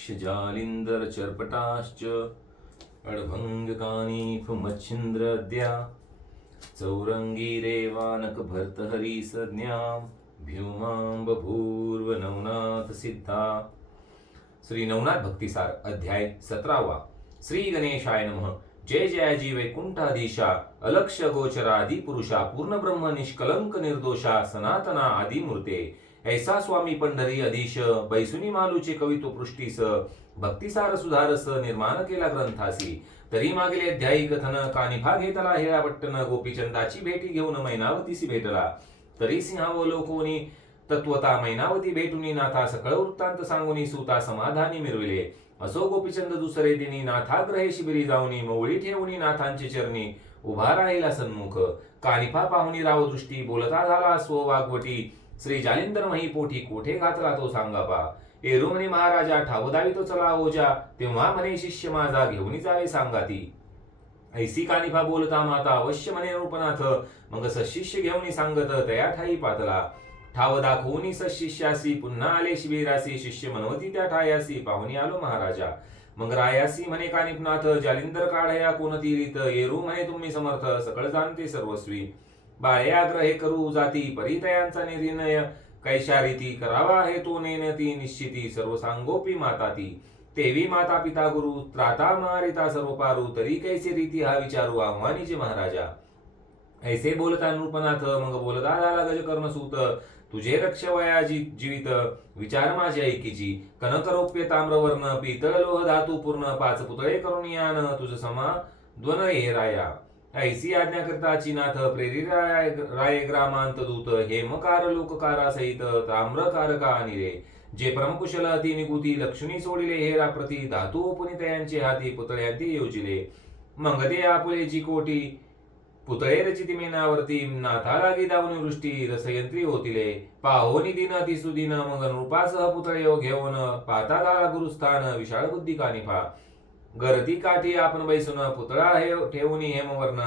यक्ष जालिंदर चर्पटाश्च अड़भंग कानीफ मच्छिंद्रद्या चौरंगी रेवानक भर्तहरी संज्ञाम भ्यूमां बभूर्व नवनाथ सिद्धा। श्री नवनाथ भक्तिसार अध्याय 17वा। श्री गणेशाय नमः। जय जयाजी वैकुंठाधीशा अलक्ष गोचरा आदि पुरुषा पूर्ण ब्रह्म निष्कलंक निर्दोषा सनातना आदि मूर्ते ऐसा स्वामी पंढरी अधीश बैसुनी मालूचे कवित्व पृष्टीस भक्तिसार सुधारस निर्माण केला ग्रंथासी। तरी मागील अध्यायी कथन कानिफा घेतला हेळा पट्टन गोपीचंदाची भेटी घेऊन मैनावतीसी भेटला। तरी सिंहावलोकोनी तत्वता मैनावती भेटुनी नाथा सकळ वृत्तांत सांगुनी सुता समाधानी मिरविले। असो गोपीचंद दुसरे दिनी नाथाग्रहे शिबिरी जाऊनी मवळी ठेवूनी नाथांचे चरणी उभा राहिला सन्मुख। कानिफा पाहुनी राव दृष्टी बोलता झाला स्व वागवटी श्री जालिंदर मही पोटी कोठे घातला तो सांगापा। एरू म्हणे महाराजा ठावदावी तो चला ओजा तेव्हा म्हणे शिष्य माझा घेऊनी जावे सांगाती। ऐसी कानिफा बोलता माता अवश्य म्हणे रूपनाथ मग सशिष्य घेऊनी सांगत तया ठाई पातला। ठाव दाखवूनी सशिष्यासी पुन्हा आले शिबिरासी शिष्य मनवती त्या ठायासी पाहुणी आलो महाराजा। मग रायासी म्हणे कानिफनाथ जालिंदर काढया कोणती रीत एरू म्हणे तुम्ही समर्थ सकळ जाणते सर्वस्वी। बाळ्याग्रहे करू जाती परितयांचा निर्णय कैशा रीती करावा हे तो नेनती निश्चिती सर्व सांगोपी माता ती। तेवी माता पिता गुरु त्राता मारिता सर्व पारू तरी कैसे रीती हा विचारू आव्हानीचे महाराजा। ऐसे बोलता नृपनाथ मग बोलता झाला गजकर्ण सूत तुझे रक्ष वया जीवित विचार माझे ऐकीची। कनकरौप्य ताम्रवर्ण पितळ लोह धातू पूर्ण 5 पुतळे करून यान तुझ समा द्वन हे राया। ऐसी आज्ञा करताची नाथ प्रेरी राय ग्रामांत दूत हेमकार लोककारा सहित ताम्रकारका अनिरे। जे परमकुशल अति निगुती लक्ष्मी सोडिले हेरा प्रती धातू पुनितयांचे हाती पुतळ्यांती योजिले। मग ते आपुले जी कोटी पुतळे रचिती मेनावरती नाथा लागी दावनी वृष्टी रसयंत्री होतिले। पाहोनी दिन अतिसुदिन मग नृपासह पुतळे घेऊन पाता झाला गुरुस्थान विशाळ बुद्धी कानिफा। गरती काठी आपण बैसून पुतळा ठेवून हेमवर्ण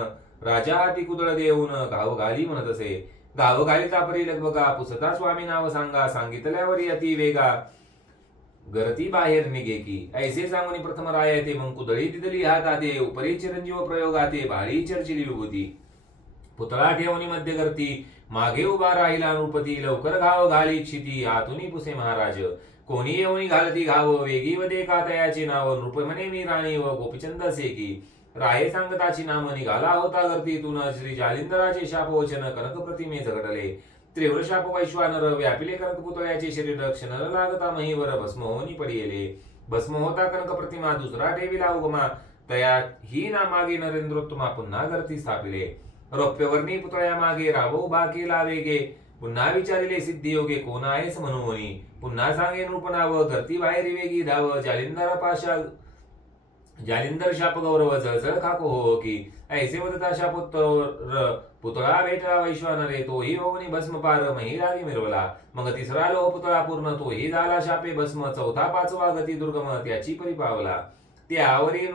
राजा हाती कुदळ देऊन गाव घाली म्हणत असे। गाव घालीचा परी लगबगा पुसता स्वामी नाव सांगा सांगितल्यावरी अति वेगा गरती बाहेर निघे की। ऐसे सांगून प्रथम राय ते मग कुदळी दिदली हाताते उपरी चिरंजीव प्रयोगाते भारी चर्चिली विभूती। पुतळा ठेवणी मध्य करती मागे उभा राहिला नृपती लवकर घाव घाली क्षिती आतुनी पुसे महाराज। कोणी येऊनी घालती घाव वेगी व देखा तयाचे नाव नृप म्हणे मी राणी व गोपीचंद असे की। राये सांगताची नाम निघाला होता गर्दीतून श्री जालिंदराचे शाप वचन कनक प्रतिमे झगडले। तीव्र शाप वैश्वानर व्यापिले कनक पुतळ्याचे शरीर क्षण लागता महीवर भस्म होनी पडिले। भस्म होता कनक प्रतिमा दुसरा ठेविला उगमा तया ही ना मागे नरेंद्रोत्तमा पुन्हा गर्दी स्थापिले। रौप्यवर्णी पुतळ्या मागे राव उभा केला वेगे पुन्हा विचारिले सिद्धियोगे कोण आहेस म्हणूनी। पुन्हा सांगे नृपनाव गर्ती बाहेर वेगी धाव जालिंदर शाप गौरव जळजळ खाको हो की। ऐसे वदता शापोत्तर पुतळा भेटला वैश्वानरे तोही होऊनी भस्म पार मही लागी मिरवला। मग तिसरा लोह पुतळा पूर्ण तोही झाला शापे भस्म चौथा 5वा गती दुर्गम त्याची परी पावला। त्यावरी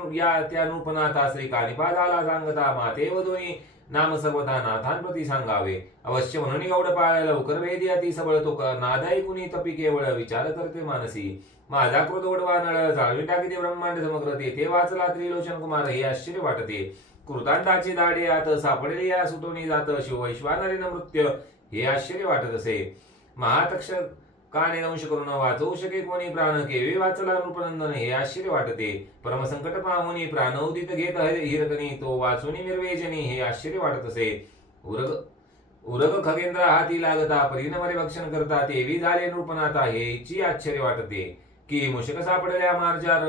त्या नृपनाथा श्री कानिफा झाला सांगता माते व दोन्ही नाम सर्वथा नाथांप्रती सांगावे। अवश्य म्हणून गौड पाळ लवकर वेदी अति सबळ तो नाद ऐकुनी तपी केवळ विचार करते मानसी। माझा क्रोध वडवा नळ जाळवी टाकीते ब्रह्मांड समग्र तेथे वाचला त्रिलोचन कुमार हे आश्चर्य वाटते। कृतांताचे दाडे आत सापडले या सुटोनी जात शिव वैश्वानरेन मृत्य हे आश्चर्य वाटत असे। महातक्ष काने दंश करून वाचवू शके कोणी प्राण केवे वाचला नृपनंदन हे आश्चर्य वाटते। परमसंकट पाहुनी प्राण उदित घेत हिरकणी तो वाचुनी निर्वेजनी हे आश्चर्य वाटत असे। उरग खगेंद्र हाती लागता परिणमरे भक्षण करता तेवी झाले नृपनाथा हेची आश्चर्य वाटते। की मुशक सापडल्या मार्जार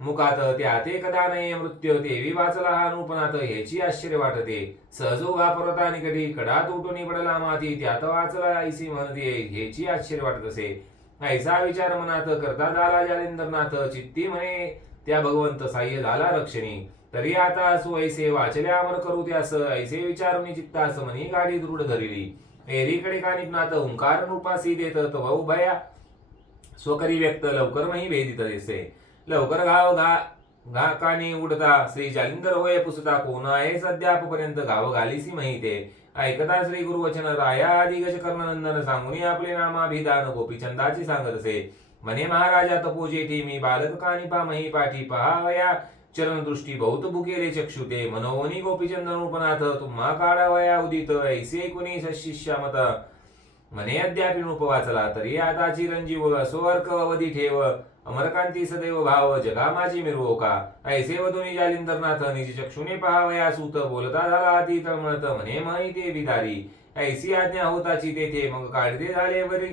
मुखात त्या ते कदा नये मृत्यू तेवी वाचला हा नृपनाथ हेची आश्चर्य वाटते। सहज उभा पर्वता निकटी कडा तुटून पडला माती त्यात वाचला ऐसी म्हणते हेची आश्चर्य वाटत असे। ऐसा विचार मनात करता झाला जालिंदरनाथ चित्ती म्हणे त्या भगवंत साह्य झाला रक्षणी। तरी आता असो ऐसे वाचल्या अमर करू त्यास ऐसे विचारुनी चित्तास मनी गाडी दृढ धरिली। एरीकडे कानिफनाथ ओंकार नृपासी देत तव उभया स्वकरी व्यक्त लवकर मही भेदित दिसे। लवकर घा कानी उडता श्री जालिंदर होय पुसता कोण आहे सध्यापर्यंत गाव घालीसी माहिते। ऐकता श्री गुरुवचन राया आदि गज कर्णनंदन सांगुनी आपले नामाभिधान गोपीचंदाची सांगत असे। म्हणे महाराजा तपोजेती मी बालक कानी पामही पाठी पहावया चरण दृष्टी बहुत भुकेले चक्षुते मनोवनी गोपीचंदन रूपनाथ तुम्हा काढावया उदित ऐसे कुणी शिष्यामत म्हणे अद्यापि रूप वाचला तरी आता चिरंजीव स्ववर्क अवधी ठेव अमरकांती सदैव भाव जगा माझी मिरवो का ऐसे वधुनी जालिंदरनाथ निज चक्षुने पहावया सूत बोलता झाला अति तळमळत म्हणे मही ते विदारी ऐसी आज्ञा होताची तेथे मग काढते झाले वरी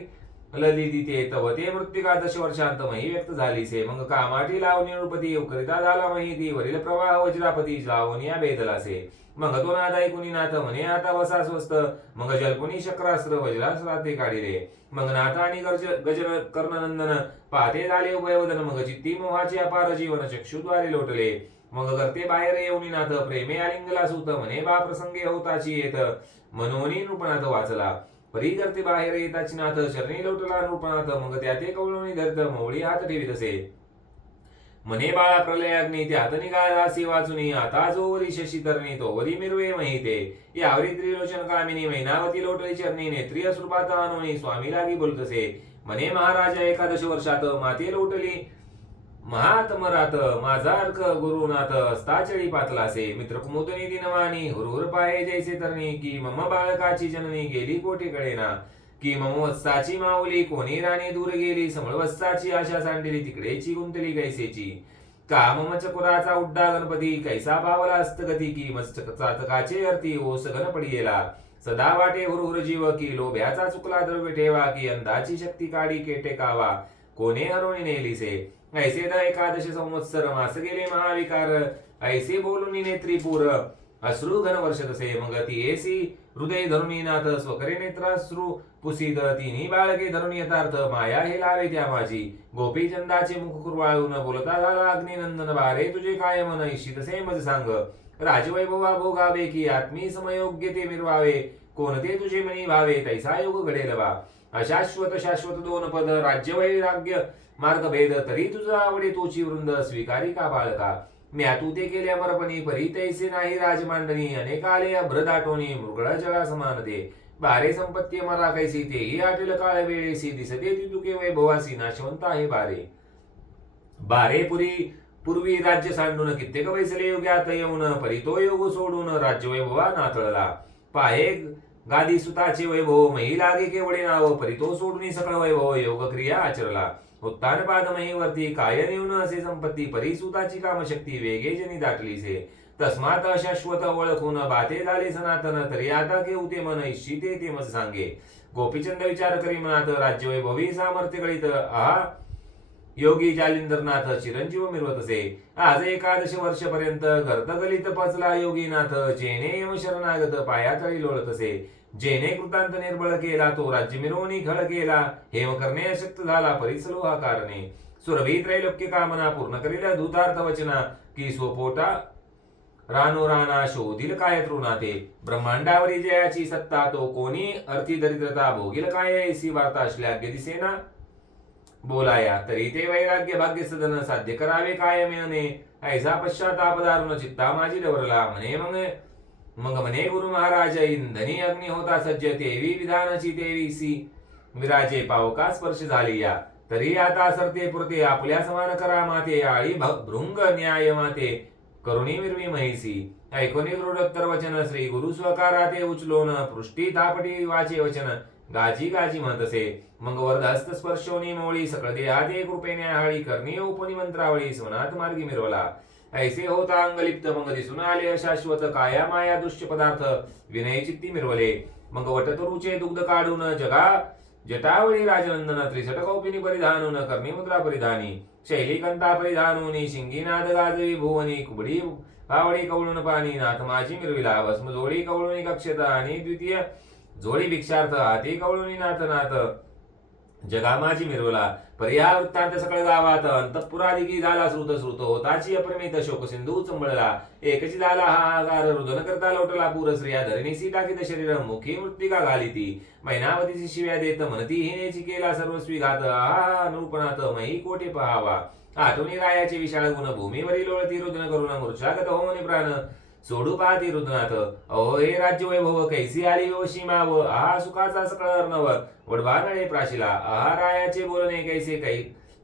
ललिते तव ते मृत्तिका दशवर्षांत मही व्यक्त झालीसे मग कामाठी लावणी नृपती करिता झाला मही ती वरील प्रवाह वज्रापती लावण्या भेदलासे मग तो नाद ऐकुनी नाथ म्हणे आता बसा स्वस्त मग जल्पुनी शक्रास्त्र वज्रास्त्राते काढिले मग नाथ आणि गजर कर्णनंदन पाहते झाले उभयवदन मग चित्ती मोहाचे अपार जीवन चक्षुद्वारे लोटले मग करते बाहेर येऊनी नाथ प्रेमे आलिंगला सुत म्हणे बा प्रसंगे होताची येत मनोनी नृपनाथ वाचला परी करते बाहेर येताची नाथ शरणी लोटला नृपनाथ मग त्या ते कवळणी धरत मवळी हात ठेवीत असे म्हणे बाळा प्रलय अग्नी ते हात निघालासी वाचुनी आता जो वरी शशी तरणी तो वरी मिरवे महिते यावरी त्रिलोचन कामिनी मैनावती लोटली चरणी नेत्री अश्रुपात आणोनी स्वामी लागी बोलतसे म्हणे महाराजा 11 वर्षात माते लोटली महात्मरात माझा अर्क गुरुनाथ अस्ताचळी पातलासे मित्र कुमुदनी दिनवानी हुरहुर पाये जैसे तरणी की मम बाळकाची जननी गेली कोठे कळेना की मम वत्साची माऊली कोणी राणी दूर गेली समळ वत्साची आशा सांडली तिकडेची गुंतली कैसेची का मम चकुराचा उड्डा गणपती कैसा भावला हस्तगती की मस्तकाचे अर्थी ओस गण पडियेला सदा वाटे हुरहुर जीव की लोभ्याचा चुकला द्रव्य ठेवा की अंधाची शक्ती काढी केटे कावा कोणे हरवणी नेलीसे ऐसे द 11 संवत्सर मास गेले महाविकार ऐसे बोलून नेत्रीपूर अश्रू घन वर्ष तसे मग ती एसी हृदय धरुणी नाथ स्वकरे नेत्राश्रू पुसीत तिन्ही बाळके धरुणी यथार्थ माया हे लावे त्या माझी गोपीचंदाचे मुख कुरवाळून बोलता झाला अग्निनंदन बारे तुझे काय मन इच्छित तसे मज सांग राजवैभवा भोगावे की आत्मी समयोग्य ते मिरवावे कोणते तुझे मनी भावे तैसा योग घडेल बा अशाश्वत शाश्वत दोन पद राज्यवैराग्य मार्गभेद तरी तुझा आवडे तोची वृंद स्वीकारी का बाळका म्या तू ते केले अमरपणी परी तैसे नाही राजमांडणी अनेकाले अभ्रदाटोनी मृगळ जळा समानते बारे संपत्ती मरा कैसी तेही आटेल काळ वेळेसी दिसते ती तुके वैभवासी नाशवंत आहे बारे बारे पूर्वी राज्य सांडून कित्येक वैसले योग्यात येऊन परी तो योग सोडून राज्य वैभवा नातळला पाहे गादी सुताचे वैभव मही लागे केवढे नाव परी तो सोडून सकळ वैभव योग क्रिया आचरला उत्तान पादमही वरती काय नेऊन असे संपत्ती परिसुताची कामशक्ती वेगे जनी दाटलीसे तस्मात अशाश्वत ओळखून बाते झाले सनातन तरी आता केवते मन इच्छिते ते मज सांगे गोपीचंद विचार करी मनात राज्य वैभवी सामर्थ्य गळीत आहा योगी जालिंदरनाथ चिरंजीव मिरवत असे आज 11 वर्षपर्यंत गर्तगलित पचला योगीनाथ जेने यम शरणागत पायातळी लोळत असे जेने कृतांत निर्बळ केला तो राज्य मिरवणी खळ केला हेम करणे अशक्त झाला परिसलो हा कारणे सुरभी त्रैलोक्य कामना पूर्ण करील दूतार्थ वचना की स्वपोटा रानो राणा शोधिल काय तृणाते ब्रह्मांडावरी जयाची सत्ता तो कोणी अर्थी दरिद्रता भोगील काय ऐसी वार्ता श्लाघ्य दिसेना बोलाया तरी ते वैराग्य भाग्य सदन साध्य करावे काय मिळणे ऐसा पश्चाताप दारुण चित्ता माझी डवरला म्हणे मग म्हणे गुरु महाराज इंधनी अग्नी होता सज्ज तेवी विधानाची तेवीसी विराजे पावका स्पर्श झाली या तरी आता सरते पुरते आपल्या समान करा माते आळी भृंग न्याय माते करुणी मिरवी महिसी ऐकोनी दृढोत्तर वचन श्री गुरु स्वकारा ते उचलोन पृष्टी तापटी वाचे वचन गाजी गाजी म्हणतसे मग वरदहस्त स्पर्शोनी मोळी सकळ देहाते कृपेने हाळी करणी उपनी मंत्रावळी सोनात मार्गी मिरवला ऐसे होता अंगलिप्त मग दिसून आले अशाश्वत काया माया दृश्य पदार्थ विनय चित्ती मिरवले मग वटतरुचे दुग्ध काढून जगा जटावळी राजनंदन त्रिशट कौपिनी परिधानून कर्णी मुद्रा परिधानी शैली कंता परिधानूनी शिंगीनाद गाजवी भुवनी कुबडी पावळी कवळून पाणी नाथ माझी मिरविला भस्म जोडी कवळुनी कक्षता आणि द्वितीय जोडी भिक्षार्थ हाती कवळुनी नाथ नाथ जगा माझी मिरवला पर्या वृत्तांत सकळ गावात अंतपुरादिकी झाला श्रुत होताची अपरिमित शोक सिंधू चंबळला एकची झाला हाहाकार रुदन करता लोटला पूर स्त्रिया धरणीसी टाकीत शरीर मुखी मृत्तिका घालिती मैनावतीची शिव्या देत म्हणती हिनेची केला सर्वस्वी घात आहा नृपनाथ मही कोठे पहावा आठवणी रायाचे विशाळ गुण भूमीवरील लोळती रुदन करून मूर्छागत होमनी प्राण सोडू पाहती रुदनाथ अहो हे राज्य वैभव कैसी आली योशी माव आहा सुखाचा सकळ अर्णव वडवा नळे प्राशिला आहा रायाचे बोलणे कैसे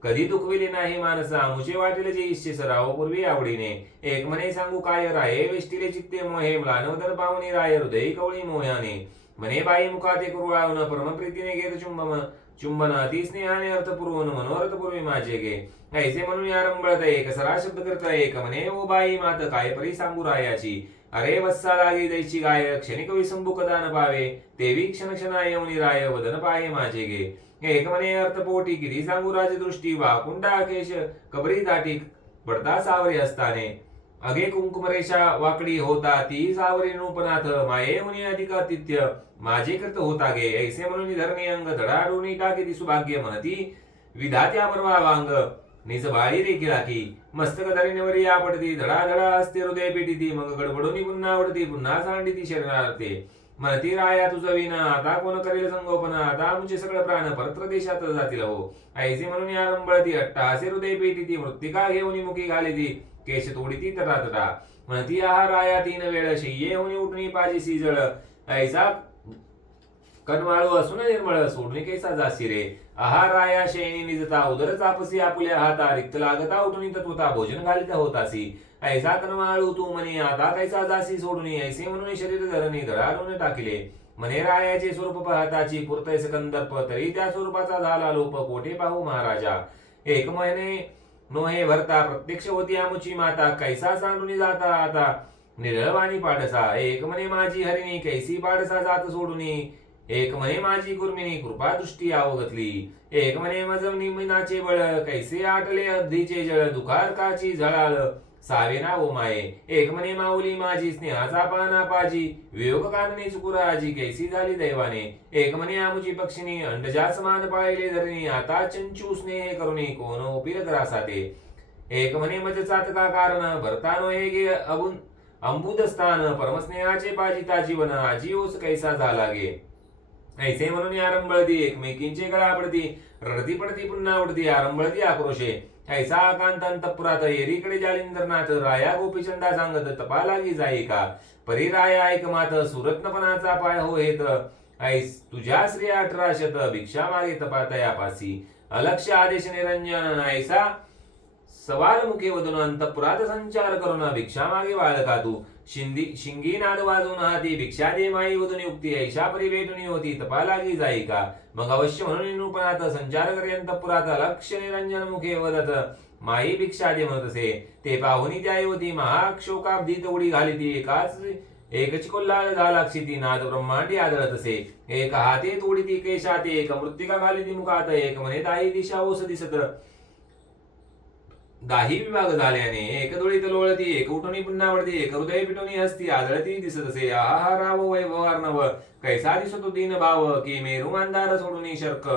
कधी दुखविले नाही मानसा मुझे वाटेल जे इच्छे सराव पूर्वी आवडीने. एक म्हणे सांगू काय राये वेष्टिले चित्ते मोहे म्लानवदन पाहुणे राय हृदय कवळी मोह्याने. म्हणे बाई मुखाते कुरवाळून परमप्रीतीने घेत चुंबन अति स्नेहाने अर्थ पुरवून मनोरथ पूर्वी माझे गे. ऐसे म्हणून आरंभळत एक सरा शब्द करत एक म्हणे ओ बाई मात काय परी सांगू रायाची. अरे वत्सा लागे दैची गाय क्षणिक विसंबू कदान पावे तेवी क्षण क्षणा येऊनी राय वदन पाये माझे गे. एक म्हणे अर्थपोटी किती सांगू राजदृष्टी वाकुंडा केश कबरी दाटी पडता सावरे असताने. अगे कुंकुमरेषा वाकडी होता ती सावरी नूपनाथ माये उनी अधिकातिथ्य माझे कृत होता गे. ऐसे म्हणून धरणी अंग धडाडूनी टाकी ती सुभाग्य म्हणती विधात्या बरवा वांग निज बाळी रेखी राखी. मस्तक धरणीवरी आपडती धडाधडा असते हृदय पेटीती मग गडबडूनी पुन्हा आवडती पुन्हा सांडी ती शरणार्थी. म्हणती राया तुझं विना आता कोण करेल संगोपन आता आमचे सगळं प्राण परत्र देशात जातील हो. ऐसे म्हणून आरंभळती अट्टाहासे हृदय पेटीती मृत्तिका घेऊन मुखी घालीती केश तोडीती तटातटा. म्हणती आहा राया तीन वेळ शय्ये होऊन उठणी पाजीसी जळ. ऐसा कनवाळू असून निर्मळ सोडणी कैसा जासी रे. आहार राया शयनी निजता उदर चापसी आपुल्या हाता रिक्त लागता उठून तत्वता भोजन घालिता होतासी. ऐसा कनवाळू तू म्हणे आता कैसा जासी सोडून. ऐसे म्हणून शरीर धरणी धडाडून टाकिले. म्हणे रायाचे स्वरूप पाहताची पुरतैस कंदर्प तरी त्या स्वरूपाचा झाला लोप कोठे पाहू महाराजा. एक महिने नोहे भरता प्रत्यक्ष होती आमुची माता कैसा सांडून जाता आता निरळवाणी पाडसा. एक म्हणे माझी हरिणी कैसी पाडसा जात सोडूनी. एक म्हणे माझी कुर्मिणी कृपा दृष्टी अवगतली. एक म्हणे मज निमिनाचे बळ कैसे आटले अब्धीचे जळ दुखारकाची झळाळ सावेना ओ माये. एक म्हणे माऊली माझी स्नेहाचा पाना पाजी वियोग काननी चुकुराजी कैसी झाली दैवाने. एक म्हणे आमुची पक्षिणी अंडजा समान पाळले धरणी आता चंचू स्नेह करुणी कोण ओपिर ग्रासाते. एक म्हणे मज चातका कारण भरतानो हे गे अंबुद स्थान परमस्नेहाचे पाजिता जीवन आजी ओस कैसा झाला गे. ऐसे म्हणून आरंभळती एकमेकींचे गळा पडती रडती पडती पुन्हा उडती आरंभळती आक्रोशे. ऐसा आकांत अंतपुरात एरीकडे जालिंदरनाथ राया गोपीचंदा सांगत तपा लागी जाई का. परी राया ऐक मात सुरत्नपणाचा पाय हो हेत. ऐस तुझ्या श्री 1800 भिक्षा मागे तपातया पासी. अलक्ष आदेश निरंजन ऐसा सवाल मुखे वदून अंतपुरात संचार करून भिक्षा मागे बाळका तू. शिंगी नाद वाजवून हाती भिक्षा दे माई वदून युक्ती ऐशा परी भेटून होती तपा लागी जाई का. मग अवश्य म्हणून निरूपणात संचार करी अंतपुरात लक्ष निरंजन मुखे वदत माई भिक्षा दे म्हणतसे. ते पाहुनी त्या होती महाक्षोकाब्धीत उडी घाली ती एकच कोल्हाळ झाला क्षिती नाद ब्रह्मांडी आदळतसे. एक हाते तोडी ती केशाते एक मृत्तिका घाली ती मुखात. एक म्हणे दाही दिशा ओस दिसत दाही विभाग झाल्याने एक डोळीत लोळती एक उठून पुन्हा वळती एक हृदय पिटून हसती आदळती दिसत असे. आहा राव वैभवार्णव कैसा दिसतो दीन भाव की मेरू अंधार सोडून शर्क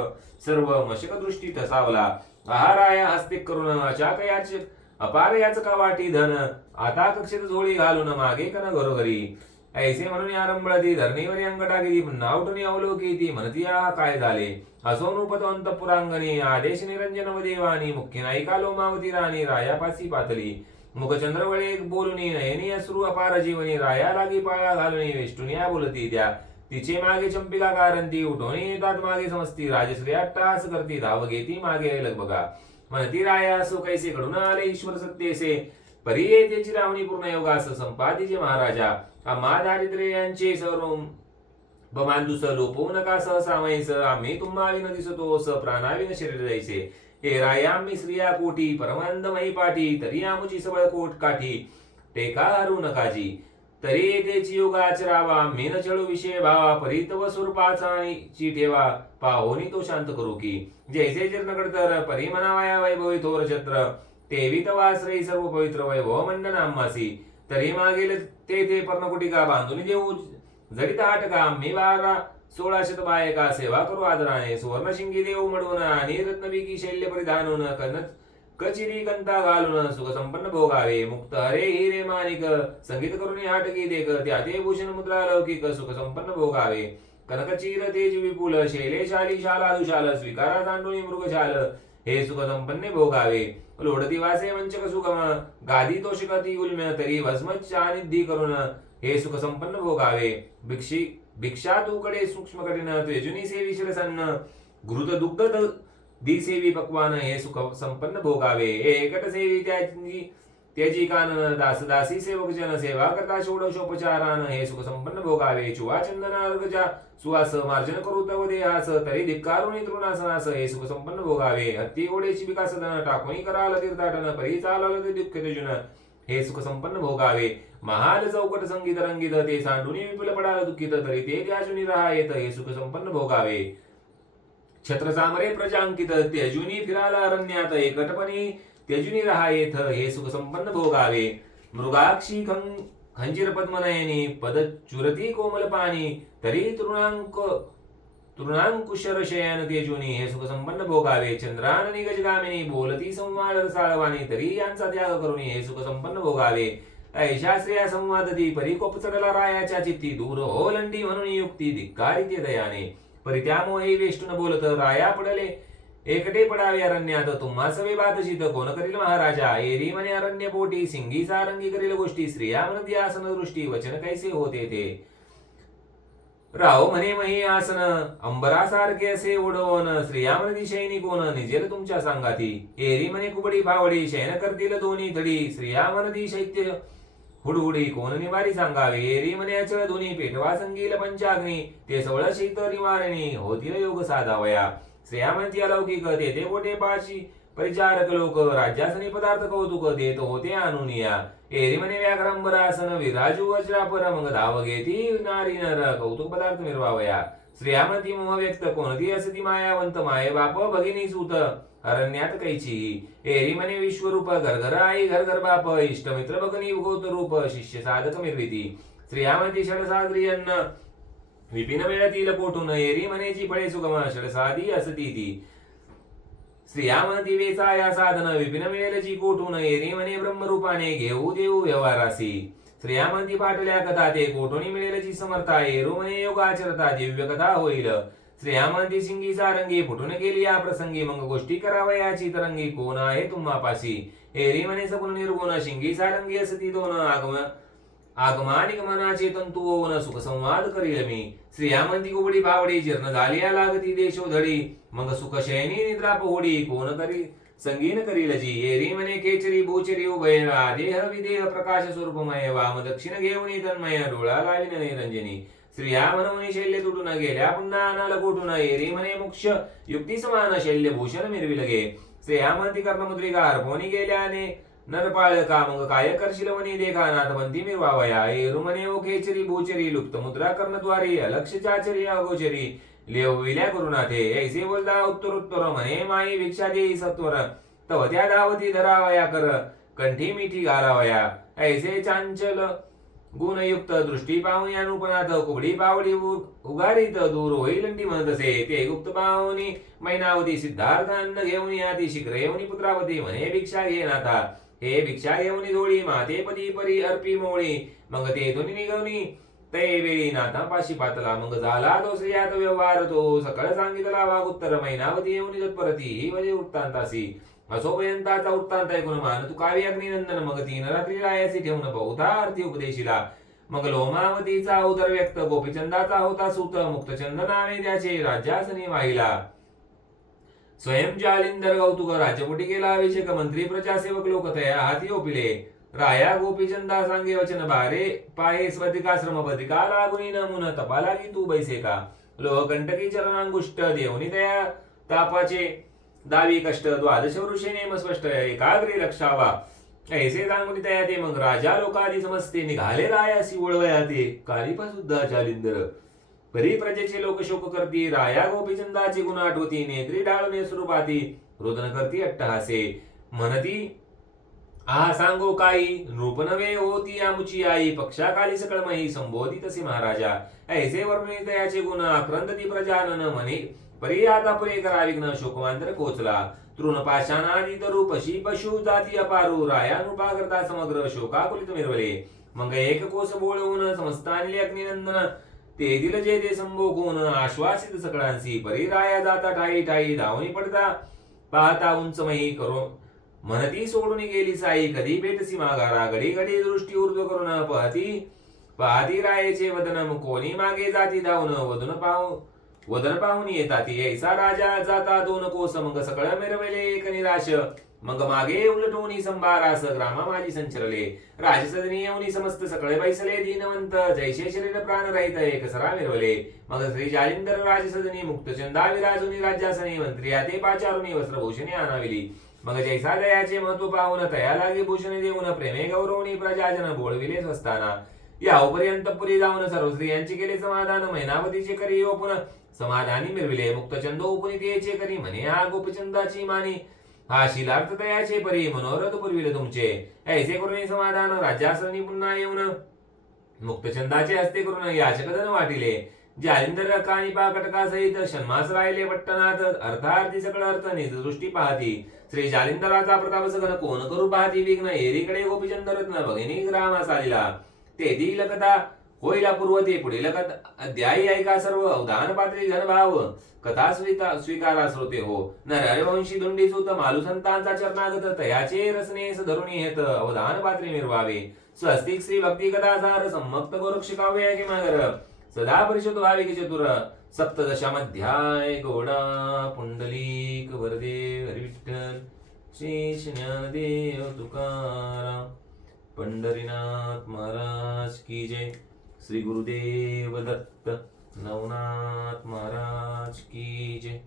सर्व मशक दृष्टी तसावला. आहाराया हस्तिक करून अचाक याच अपार याच का वाटी धन आता कक्षेत झोळी घालून मागे कन घरोघरी. ऐसे म्हणून आरंभळती धरणीवरी अंगठा गेली पुन्हा उठून अवलोकी ती म्हणती आहा काय झाले. असो नृपतो अंतपुरांगणी आदेश निरंजन व देवानी मुख्य नायिका लोमावती राणी रायापासी पातली. मुखचंद्र वळे बोलुनी नयनी अश्रू अपार जीवनी राया लागी पाळा घालुनी वेष्टुनिया बोलती द्या. तिचे मागे चंपिका कारंती उठून येतात मागे समजती राजश्री अट्टास करती धाव घेती मागे लगबगा. म्हणती राया असो कैसे घडून आले ईश्वर सत्तेसे परी येते चिरावणी पूर्ण योगास संपादीचे महाराजा. आम्हा दारिद्र्य यांचे सर्व बमांदुस लोपवू नका सहसामयस आम्ही तुम्हा विन दिसतो स प्राणाविन शरीर जायचे. हे राया आम्ही स्त्रिया कोटी परमानंदमयी पाठी तरी आमुची सबळ कोट काठी टेका हरू नकाजी. तरी येतेची योगा आचरावा मी न चळू विषय भावा परितव स्वरूपाची ठेवा पाहोनी तो शांत करू की. जैसे चरणकडतर परी मनावाया वैभवी थोर छत्र तेवी तव आश्रयी सर्व पवित्र वैभव मंडन आम्हासी. तरी मागेल ते पर्णकुटिका बांधून देऊ जडित हाटका मी 1200 बायका सेवा करू आदराने. सुवर्ण शिंगी देऊ मडवून आणि रत्नबिकी शैल्य परिधानून कचिरी कंता घालून सुख संपन्न भोगावे. मुक्त हरे हिरे माणिक संगीत करून हाटकी देख त्याते भूषण मुद्रा लौकिक सुख संपन्न भोगावे. कनकचीर तेज विपुल शैलेशाली शाला दुशाल स्वीकारा दांडुनी मृगशाल हे सुख संपन्ने भोगावे. लोडती वासे वंचक सुगम गादी तोषकती उल्म्य तरी भस्म चानिधी करून हे सुख संपन्न भोगावे. भिक्षा तूकडे सूक्ष्म कठीण त्वेजुनी सेवी शिरसन्न घृत दुग्ध दिसेवी पक्वान हे सुख संपन्न भोगावे. एकट सेवी त्याची कानन दास दासी सेवक जन सेवा करता षोडशोपचारान हे सुख संपन्न भोगावे. चुवा चंदन अर्घजा सुवास मार्जन करू तव देहास तरी धिक्कारुणी तृणासनास हे सुख संपन्न भोगावे. हत्ती घोडेची विकास धन टाकून कराल तीर्थाटन परी चालल ते दुःख जुन हे सुख संपन्न भोगावे. महाल चौकट संगीत रंगीत ते सांडुनी विपुल पडाल दुःखित तरी ते त्याजुनी राहा येत हे सुख संपन्न भोगावे. छत्र चामरे प्रजांकित त्यजुनी फिराला अरण्यात एकटपणी त्यजुनी राहा येथ हे सुख संपन्न भोगावे. मृगाक्षी खंजीर पद्मनयनी पद चुरती कोमल पाणी तरी तृणांकुशर शयन तेजुनी हे सुख संपन्न भोगावे. चंद्राननी गजगामिनी बोलती संवाद रसाळवाणी तरी यांचा त्याग करुणी हे सुख संपन्न भोगावे. ऐशा श्रेया संवादती परिकोप चढला रायाच्या चित्ती दूर ओलंडी म्हणून युक्ती धिक्कारी ते दयाने परी त्यामुळे वेष्टून बोलत राया पडले एकटे पडावे अरण्यात तुम्हा सवे बातशीत कोण करील महाराजा. एरी म्हणे अरण्य पोटी सिंगी सारंगी करील गोष्टी स्त्रिया म्हणती आसन दृष्टी वचन कैसे होते ते. राव म्हणे मही आसन अंबरासारखे असे ओढवण स्त्रिया म्हणती शयनी कोण निजेल तुमच्या सांगाती. एरी म्हणे कुबडी फावडी शयन करतील दोन्ही थडी स्त्रिया म्हणती शैत्य हुडहुडी कोण निवारी सांगावे. एरी म्हणे अचळ धुनी पेटवा संगील पंचाग्नी ते सवळ शीत निवारणी होतील योग साधावया. स्त्रिया म्हणती अलौकिक तेथे मोठे पाशी परिचारक लोक राज्यासनी पदार्थ कौतुक देत होते आणुनिया. एरी म्हणे व्याघ्रांबरासन विराजू वज्रापर मग धाव घेती नारी नर कौतुक पदार्थ मिरवावया. स्त्रिया म्हणती मोह व्यक्त कोणती असती मायावंत माये बाप भगिनी सूत अरण्यात कैची. एरी म्हणे विश्वरूप घरघर आई घरघर बाप इष्टमित्र भगनी उगवत रूप शिष्य साधक मिरविती. स्त्रिया म्हणती षडसाद्रियन्न विपिन वेळतील कोठून एरी म्हणेची फळे सुगम षडसादी असती ती. स्त्रिया म्हणती वेचा या साधन विपिन मिळेलची कोठून एरी म्हणे ब्रह्मरूपाने घेऊ देऊ व्यवहारासी. स्त्रिया म्हणती पाठल्या कथा ते कोठून मिळेलची समर्था एरू म्हणे योगाचरता दिव्य कथा होईल. स्त्रिया म्हणती सिंगी सारंगी फुटून गेली या प्रसंगी मग गोष्टी करावयाची तरंगी कोण आहे तुम्हापाशी. एरी म्हणे सगुण निर्गुण शिंगी सारंगी असती दोन आगमानिगमनाचे तंतू होऊन सुख संवाद करील मी. स्त्रिया म्हणती कुबडी बावडी जीर्ण झाली या लागती देशोधडी मग सुख शयनी निद्रा पहोडी कोण करी संगीन करील जी. एरी म्हणे केचरी भूचरी उभय देह विदेह प्रकाश स्वरूपमय वाम दक्षिण घेऊन तन्मय डोळा लाविन निरंजनी. स्त्रिया म्हणून शैल्य तुटून गेल्या पुन्हा अनाल कोठून एरी म्हणे मोक्ष युक्ती समान शैल्य भूषण मिरविल गे. स्त्रिया म्हणती कर्णमुद्रिका हरपोनी गेल्याने नरपाळ का मग काय करशील म्हणे देखा नाथ म्हणती मिरवावया. एरू म्हणे ओ खेचरी भूचरी लुप्त मुद्रा कर्णद्वारी अलक्ष चाचरी अगोचरी लेविल्या करुणाथे. ऐसे बोलता उत्तरोत्तर म्हणे माई भिक्षा देई सत्वर तव त्या धावती धरावया कर कंठी मिठी घालावया. ऐसे चांचल गुणयुक्त दृष्टी पाहुनी अनुपनाथ कुबडी पावडी उगारीत दूर होईल म्हणतसे. ते गुप्त पाहुनी मैनावती सिद्धार्थ अन्न घेऊन याती शीघ्र येऊनी पुत्रावती म्हणे भिक्षा घे नाथा. हे भिक्षा घेऊनी जोडी माते पदी परी अर्पी मोळी मग तेथून निघवनी ते वेळी नाथा पाशी पातला मग झाला तो स्त्रियात व्यवहार तो सकळ सांगितला वागुत्तर मैनावती येऊनी तत्परती ही म्हणजे वृत्तांतासी. असोपर्यंताचा वृत्तांत ऐकून मान तू कावी अग्निनंदन मग 3 रात्री रायासी ठेवून बहुधा अर्थी उपदेशिला. मग लोमावतीचा उदर व्यक्त गोपीचंदाचा होता सूत मुक्तचंद नावे त्याचे राज्यासनी वाहिला. स्वयं जालिंदर कौतुक राज्यपोटी केला अभिषेक मंत्री प्रजासेवक लोक तया हाती ओपिले. राया गोपीचंदा सांगे वचन बारे पाये स्वधिकाश्रम बधिका लागुनी नमुन तपा लागी तू बैसे का. लोहकंटकी चरणांगुष्ट देवनी तया तापाचे दावी कष्ट द्वादश वृषे नेम स्पष्ट एकाग्री रक्षावा. ऐसे सांगून तया ते मग राजा लोकादी समजते निघाले रायासी ओळवया ते कालिपा सुद्धा जालिंदर परी प्रजेचे लोक शोक करती. राया गोपीचंदाची गुण आठवती नेत्री डाळणे स्वरूपाती रोदन करती अट्टहासे म्हणती आ सांगो काही नृप नवे होती आमुची आई पक्षाखाली सकळ मही संबोधित असे महाराजा. ऐसे वर्णित याचे गुण आक्रंदती प्रजानन म्हणे परी आता पुरे करा विघ्न शोकवांतर कोचला. तृणपाशानादी तरू पशी पशु जाती अपारू राया नृपा करता समग्र शोकाकुलित मिरवले. मग एक कोस बोळवून समस्तानिले अग्निनंदन ते दिल जे ते संभोगून आश्वासित सकळांसी. परी राया जाता ठाई ठाई धावणी पडता पाहता उंचमही करो म्हणती सोडून गेली साई कधी भेटसी माघारा. घडी घडी दृष्टी ऊर्ध्व करून पाहती रायेचे वदन कोणी मागे जाती धावून वदन पाहून येतात ऐसा राजा जाता दोन कोस मग सकळ मिरवले एक निराश मग मागे उलटून संभारास ग्रामा माझी संचरले राजसदनी येऊनी समस्त सकळे बैसले दीनवंत जैसे शरीर प्राण रहित एक सरा मिरवले मग श्री जालिंदर राजसदनी मुक्तचंदा विराजुनी राज्यासनी मंत्री ते पाचारुनी वस्त्रभूषणे आणाविली मग जैसा दयाचे महत्व पाहून तया लागे भूषणे देऊन प्रेमे गौरवणी प्रजाजन बोळविले स्वस्ताना यापर्यंत पुरी जाऊन सर्व स्त्रियांची केले समाधान मैनावतीचे करी ओपुन समाधानी मिरविले मुक्तचंद उपनितेचे करी म्हणे हा गोपचंदाची मानी हा शिलार्थ दयाचे परी मनोरथ पुरविले तुमचे ऐसे करून समाधान राज्यासनी पुन्हा येऊन मुक्तचंदाचे हस्ते करून याचकधन वाटिले जालिंदर कानिपा कटका सहित षण्मास राहिले पट्टणात अर्थार्थी सकळ अर्थ निज दृष्टी पाहती श्री जालिंदराचा प्रताप सगन कोण करू पाहती विघ्न एरीकडे गोपीचंद रत्न भगिनी ग्रामास आलेला तेथी लकता होईला पूर्व ते पुढील अध्यायी ऐका सर्व अवधान पात्री घनभाव कथा स्वीकारा श्रोते हो नरहरिवंशी धुंडी सुत मालुसंतांचा चरणागत तयाचे रसनेस धरुणी हेत अवधान पात्री मिरवावे स्वस्तिक श्री भक्ती कथासार सम्मक्त गोरक्ष काव्य किमागर सदा परिशुद्ध भाविक चतुर सप्तदशाध्याय गौडा पुंडलीक वरदे हरिविठ्ठल शेष ज्ञानदेव तुकाराम पंढरीनाथ महाराज की जय श्री गुरुदेव दत्त नवनाथ महाराज की जय।